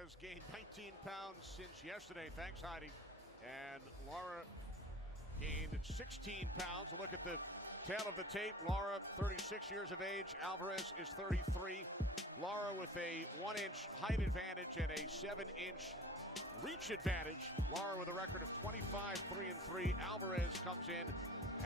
Alvarez gained 19 pounds since yesterday. Thanks, Heidi. And Lara gained 16 pounds. Look at the tail of the tape. Lara, 36 years of age. Alvarez is 33. Lara with a 1-inch height advantage and a 7-inch reach advantage. Lara with a record of 25-3-3. Alvarez comes in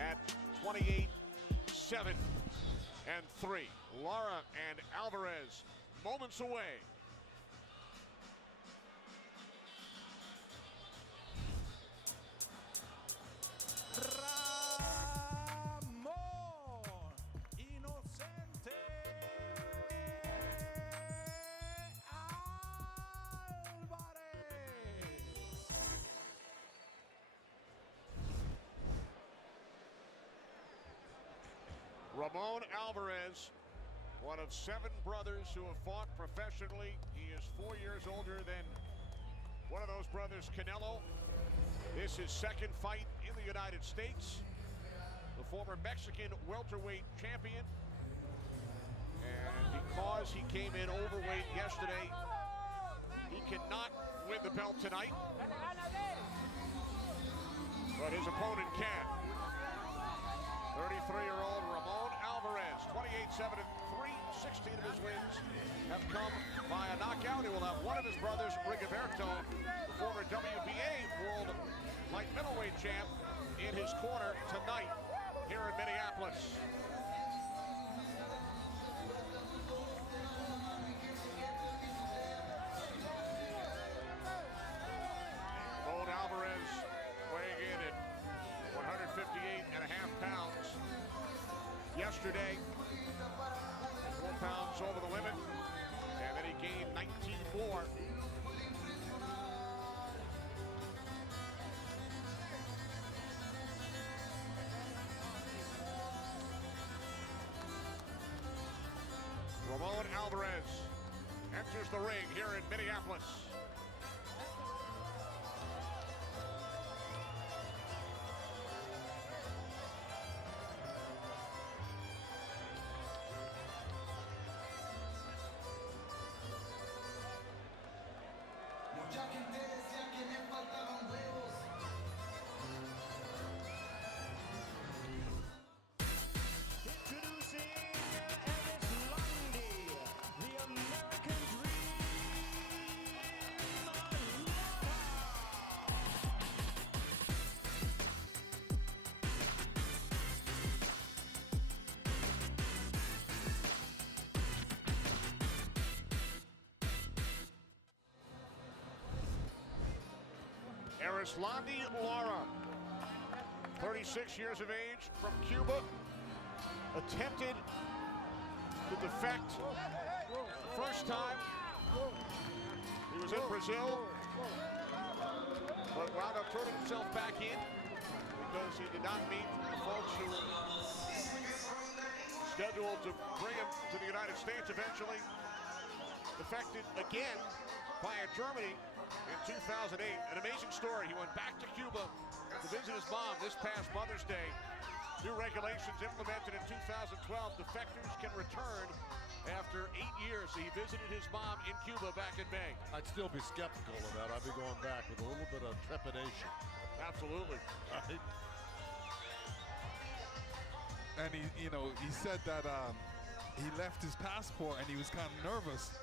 at 28-7-3. Lara and Alvarez moments away. Ramon, Inocente, Alvarez. Ramon Alvarez, one of 7 brothers who have fought professionally. He is 4 years older than one of those brothers, Canelo. This is his second fight in the United States. The former Mexican welterweight champion. And because he came in overweight yesterday, he cannot win the belt tonight. But his opponent can. 33-year-old Ramon Alvarez, 28-7-3, 16 of his wins have come by a knockout. He will have one of his brothers, Rigoberto, the former WBA World Light Middleweight champ, in his corner tonight here in Minneapolis. Ramon Alvarez weighing in at 158.5 pounds. Yesterday, 4 pounds over the limit, and then he gained 19 more. Ramon Alvarez enters the ring here in Minneapolis. Mucha gente decía que me faltaban huevos. Introducing Erislandy, the American Dream, Lara. Erislandy Lara, 36 years of age, from Cuba, attempted to defect first time. He was in Brazil, but wound up turning himself back in because he did not meet the folks who were scheduled to bring him to the United States eventually. Defected again via Germany in 2008. An amazing story. He went back to Cuba to visit his mom this past Mother's Day. New regulations implemented in 2012. Defectors can return after 8 years. He visited his mom in Cuba back in May. I'd still be skeptical of that. I'd be going back with a little bit of trepidation. Absolutely. Right? And he said that he left his passport and he was kind of nervous.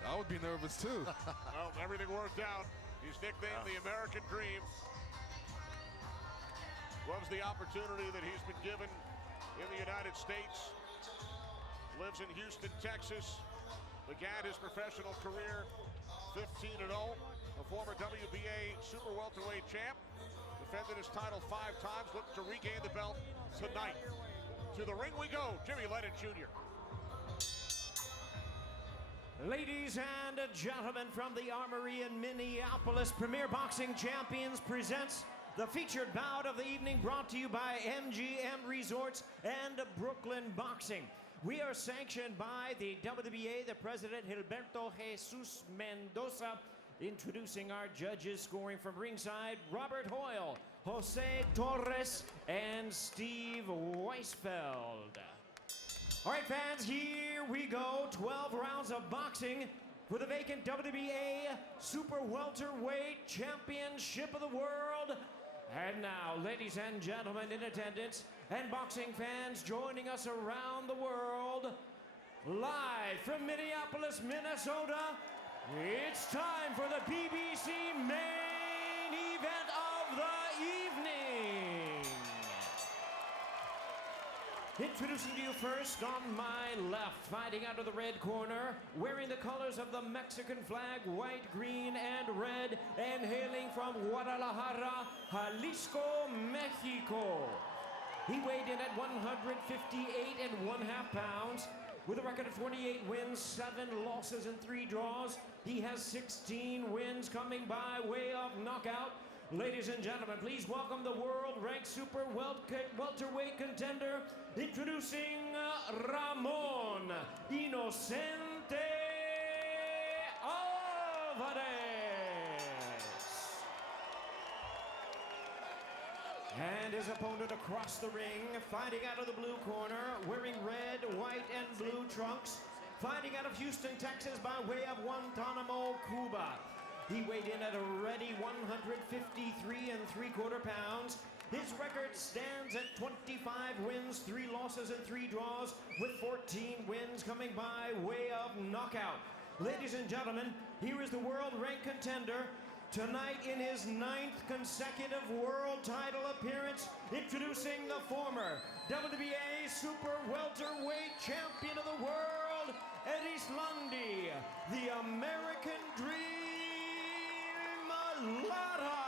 I would be nervous too. Well, everything worked out. He's nicknamed the American Dream. Loves the opportunity that he's been given in the United States. Lives in Houston, Texas. Began his professional career 15-0. A former WBA Super Welterweight champ. Defended his title 5 times. Looking to regain the belt tonight. To the ring we go. Jimmy Lennon Jr. Ladies and gentlemen, from the Armory in Minneapolis, Premier Boxing Champions presents the featured bout of the evening, brought to you by MGM Resorts and Brooklyn Boxing. We are sanctioned by the WBA, the president, Gilberto Jesus Mendoza. Introducing our judges, scoring from ringside, Robert Hoyle, Jose Torres, and Steve Weisfeld. All right, fans, here we go. 12 rounds of boxing. for the vacant WBA Super Welterweight Championship of the World. And now, ladies and gentlemen in attendance and boxing fans joining us around the world, live from Minneapolis, Minnesota, it's time for the PBC main event of the evening. Introducing to you first on my left, fighting out of the red corner, wearing the colors of the Mexican flag, white, green, and red, and hailing from Guadalajara, Jalisco, Mexico. He weighed in at 158.5 pounds, with a record of 28 wins, 7 losses, and 3 draws. He has 16 wins coming by way of knockout. Ladies and gentlemen, please welcome the world-ranked super welterweight contender, introducing Ramon Inocente Alvarez. And his opponent across the ring, fighting out of the blue corner, wearing red, white, and blue trunks, fighting out of Houston, Texas by way of Guantanamo, Cuba. He weighed in at a ready 153.75 pounds. His record stands at 25 wins, 3 losses, and 3 draws, with 14 wins coming by way of knockout. Ladies and gentlemen, here is the world-ranked contender, tonight in his 9th consecutive world title appearance, introducing the former WBA Super Welterweight Champion of the World, Erislandy, the American Dream, Lara.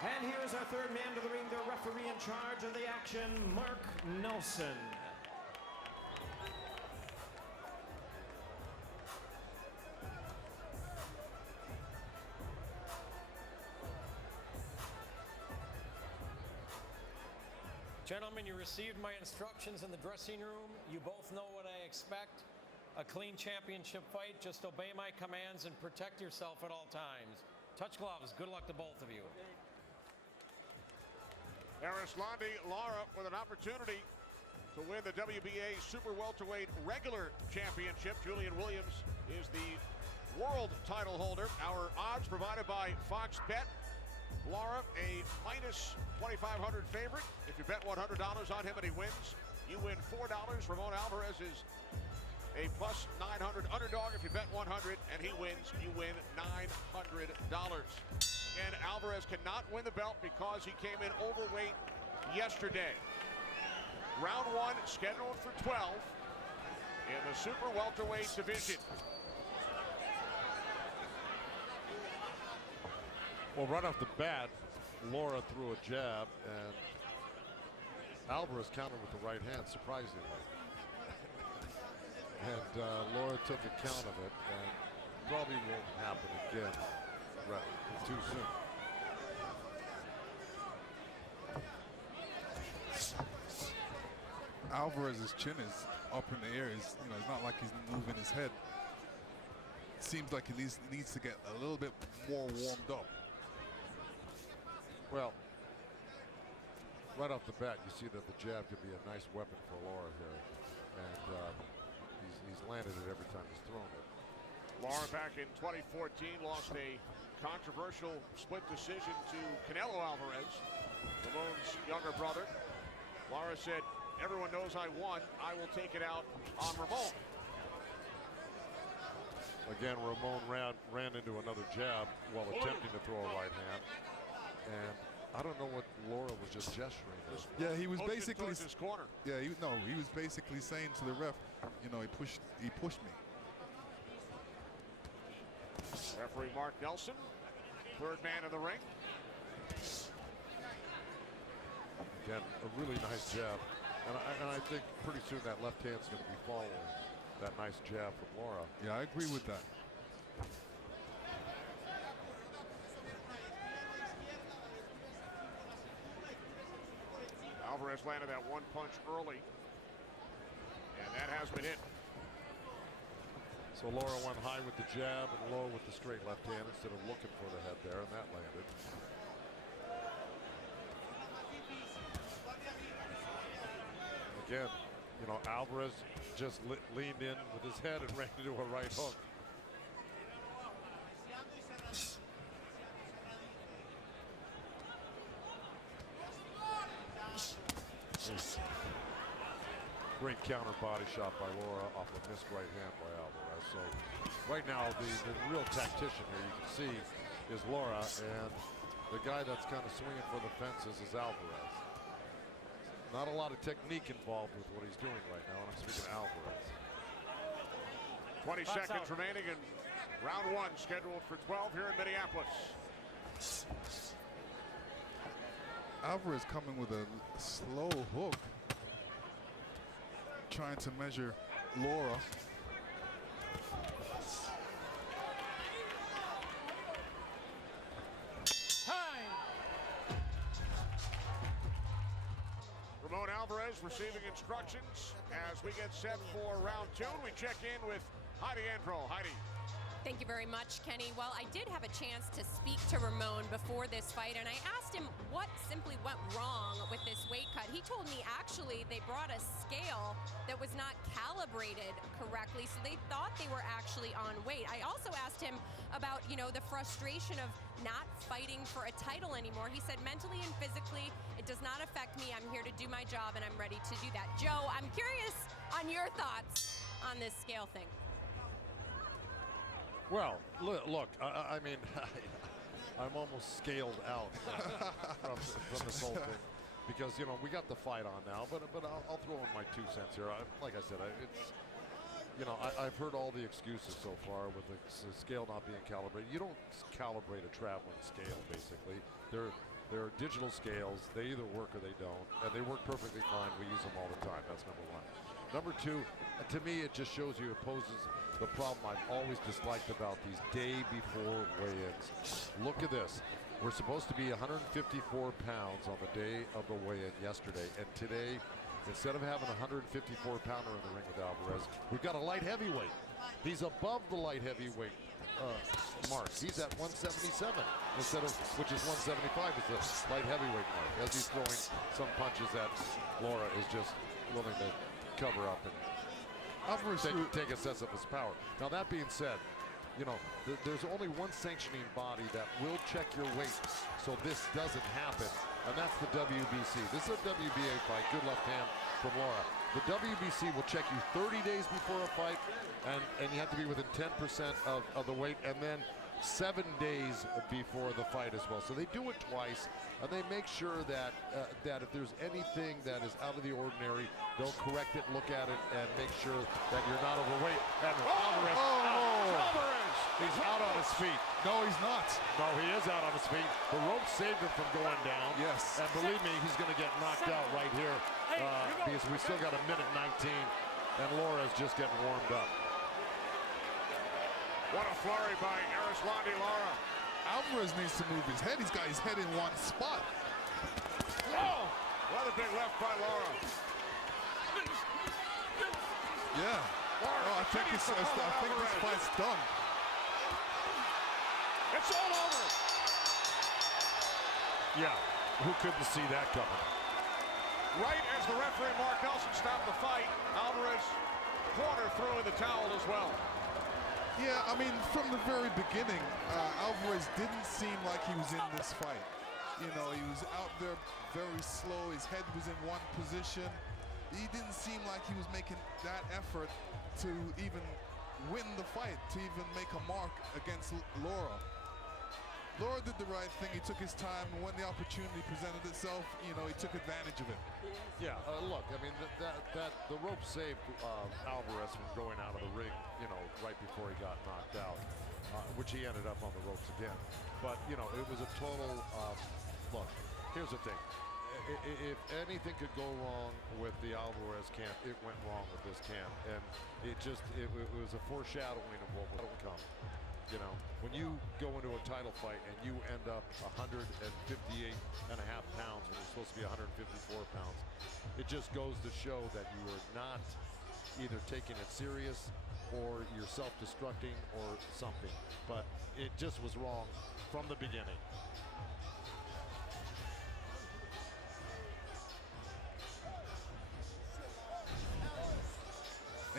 And here is our third man to the ring, the referee in charge of the action, Mark Nelson. Gentlemen, you received my instructions in the dressing room. You both know what I expect. A clean championship fight. Just obey my commands and protect yourself at all times. Touch gloves. Good luck to both of you. Erislandy, Lara with an opportunity to win the WBA Super Welterweight Regular Championship. Julian Williams is the world title holder. Our odds provided by Fox Bet. Lara, a minus 2,500 favorite. If you bet $100 on him and he wins, you win $4. Ramon Alvarez is a plus 900 underdog. If you bet 100 and he wins, you win $900. And Alvarez cannot win the belt because he came in overweight yesterday. Round 1 scheduled for 12 in the Super Welterweight division. Well, right off the bat, Lara threw a jab, and Alvarez countered with the right hand, surprisingly. And Lara took account of it, and probably won't happen again too soon. Alvarez's chin is up in the air. It's not like he's moving his head. It seems like he needs to get a little bit more warmed up. Well, right off the bat, you see that the jab could be a nice weapon for Lara here. And he's landed it every time he's thrown it. Lara back in 2014 lost a controversial split decision to Canelo Alvarez, Ramon's younger brother. Lara said, "Everyone knows I won. I will take it out on Ramon." Again, Ramon ran into another jab while attempting to throw a right hand. And I don't know what Lara was just gesturing to. Yeah, he was basically his corner. Yeah, he was basically saying to the ref, he pushed me. Referee Mark Nelson, third man in the ring. Again, a really nice jab. And I think pretty soon that left hand's going to be following that nice jab from Lara. Yeah, I agree with that. Alvarez landed that one punch early, and that has been it. So Lara went high with the jab and low with the straight left hand instead of looking for the head there, and that landed. Again, You know, Alvarez just leaned in with his head and ran into a right hook. Great counter body shot by Lara off a missed right hand by Alvarez. So right now the real tactician here you can see is Lara, and the guy that's kind of swinging for the fences is Alvarez. Not a lot of technique involved with what he's doing right now, and I'm speaking of Alvarez. 20 seconds remaining in round one, scheduled for 12 here in Minneapolis. Alvarez coming with a slow hook, trying to measure Lara. Ramon Alvarez receiving instructions as we get set for round two. We check in with Heidi Andro. Heidi. Thank you very much, Kenny. Well, I did have a chance to speak to Ramon before this fight, and I asked him what simply went wrong with this weight cut. He told me actually they brought a scale that was not calibrated correctly, so they thought they were actually on weight. I also asked him about, you know, the frustration of not fighting for a title anymore. He said mentally and physically, it does not affect me. I'm here to do my job, and I'm ready to do that. Joe, I'm curious on your thoughts on this scale thing. Well, look, I mean, I'm almost scaled out from this whole thing because, you know, we got the fight on now, but I'll throw in my 2 cents here. Like I said, it's, you know, I've heard all the excuses so far with the scale not being calibrated. You don't calibrate a traveling scale, basically. They're digital scales. They either work or they don't, and they work perfectly fine. We use them all the time. That's number one. Number two, to me, it just shows you it poses the problem I've always disliked about these day before weigh-ins. Look at this. We're supposed to be 154 pounds on the day of the weigh-in yesterday, and today, instead of having a 154-pounder in the ring with Alvarez, we've got a light heavyweight. He's above the light heavyweight mark. He's at 177 instead of, which is 175 is the light heavyweight mark, as he's throwing some punches that Lara is just willing to cover up and Alvarez take a sense of his power. Now that being said, you know, there's only one sanctioning body that will check your weight so this doesn't happen, and that's the WBC. This is a WBA fight. Good left hand from Lara. The WBC will check you 30 days before a fight, and you have to be within 10% of the weight, and then 7 days before the fight as well. So they do it twice, and they make sure that that if there's anything that is out of the ordinary, they'll correct it, look at it, and make sure that you're not overweight. And Alvarez, he's out on his feet. No, he's not. No, he is out on his feet. The rope saved him from going down. Yes. And believe me, he's going to get knocked out right here because we still got a minute 19, and Lara's just getting warmed up. What a flurry by Erislandy Lara. Alvarez needs to move his head. He's got his head in one spot. Oh, what a big left by Lara. Yeah. Lara Oh, I think this fight's done. It's all over. Yeah, who couldn't see that coming? Right as the referee Mark Nelson stopped the fight, Alvarez corner threw in the towel as well. Yeah, I mean, from the very beginning, Alvarez didn't seem like he was in this fight. You know, he was out there very slow. His head was in one position. He didn't seem like he was making that effort to even win the fight, to even make a mark against Lara. Lara did the right thing. He took his time, and when the opportunity presented itself, you know, he took advantage of it. Yeah, look, I mean, the rope saved Alvarez from going out of the ring, you know, right before he got knocked out, which he ended up on the ropes again. But, you know, it was a total, look, here's the thing. If anything could go wrong with the Alvarez camp, it went wrong with this camp. And it was a foreshadowing of what will come. You know, when you go into a title fight and you end up 158.5 pounds when you're supposed to be 154 pounds, it just goes to show that you are not either taking it serious or you're self-destructing or something. But it just was wrong from the beginning.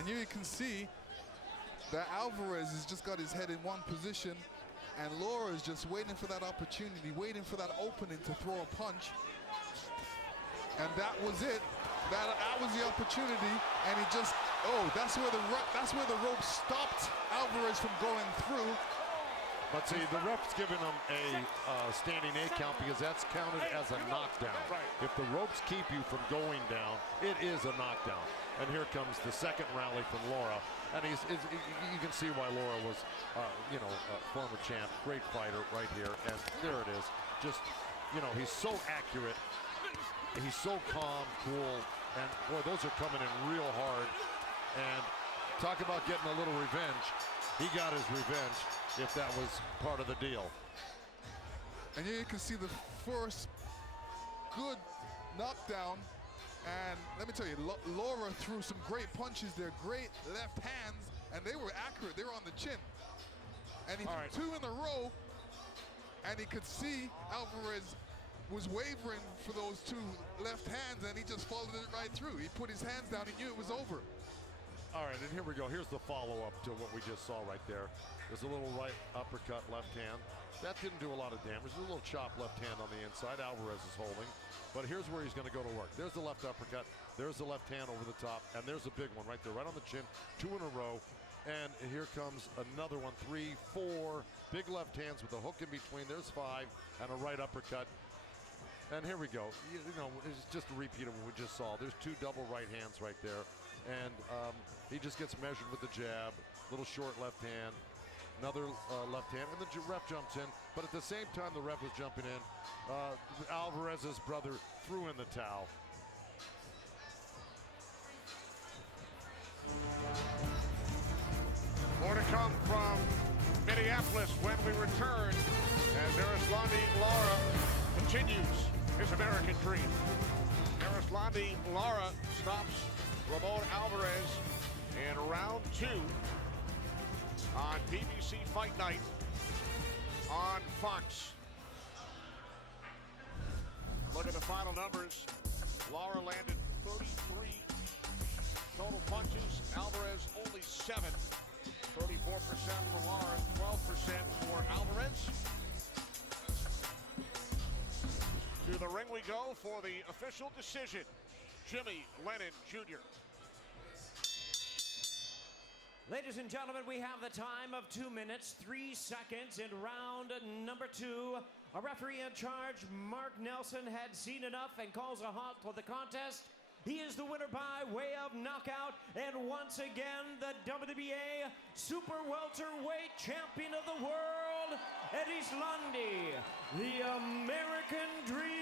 And here you can see that Alvarez has just got his head in one position, and Lara is just waiting for that opportunity, waiting for that opening to throw a punch. And that was it. That was the opportunity, and he just, that's where the rope stopped Alvarez from going through. But see, the ref's giving him a standing 8 count because that's counted as a knockdown. Right. If the ropes keep you from going down, it is a knockdown. And here comes the second rally from Lara. And you can see why Lara was, a former champ, great fighter right here. And there it is. Just, he's so accurate. He's so calm, cool. And boy, those are coming in real hard. And talk about getting a little revenge. He got his revenge, if that was part of the deal. And here you can see the first good knockdown. And let me tell you, Lara threw some great punches there, great left hands, and they were accurate. They were on the chin. And he threw 2 in a row, and he could see Alvarez was wavering for those 2 left hands, and he just followed it right through. He put his hands down, he knew it was over. All right, and here we go. Here's the follow-up to what we just saw right there. There's a little right uppercut, left hand. That didn't do a lot of damage. There's a little chop left hand on the inside. Alvarez is holding. But here's where he's going to go to work. There's the left uppercut. There's the left hand over the top. And there's a big one right there, right on the chin. 2 in a row. And here comes another one. 3, 4. Big left hands with a hook in between. There's 5. And a right uppercut. And here we go. It's just a repeat of what we just saw. There's 2 double right hands right there. And he just gets measured with the jab. Little short left hand. Another left hand, and the ref jumps in. But at the same time the ref was jumping in, Alvarez's brother threw in the towel. More to come from Minneapolis when we return as Erislandy Lara continues his American dream. Erislandy Lara stops Ramon Alvarez in round 2 on PBC Fight Night on Fox. Look at the final numbers. Lara landed 33 total punches. Alvarez only 7. 34% for Lara, 12% for Alvarez. To the ring we go for the official decision. Jimmy Lennon Jr. Ladies and gentlemen, we have the time of 2 minutes, 3 seconds in round number 2. Our referee in charge, Mark Nelson, had seen enough and calls a halt to the contest. He is the winner by way of knockout, and once again, the WBA Super Welterweight Champion of the World, Erislandy, the American Dream.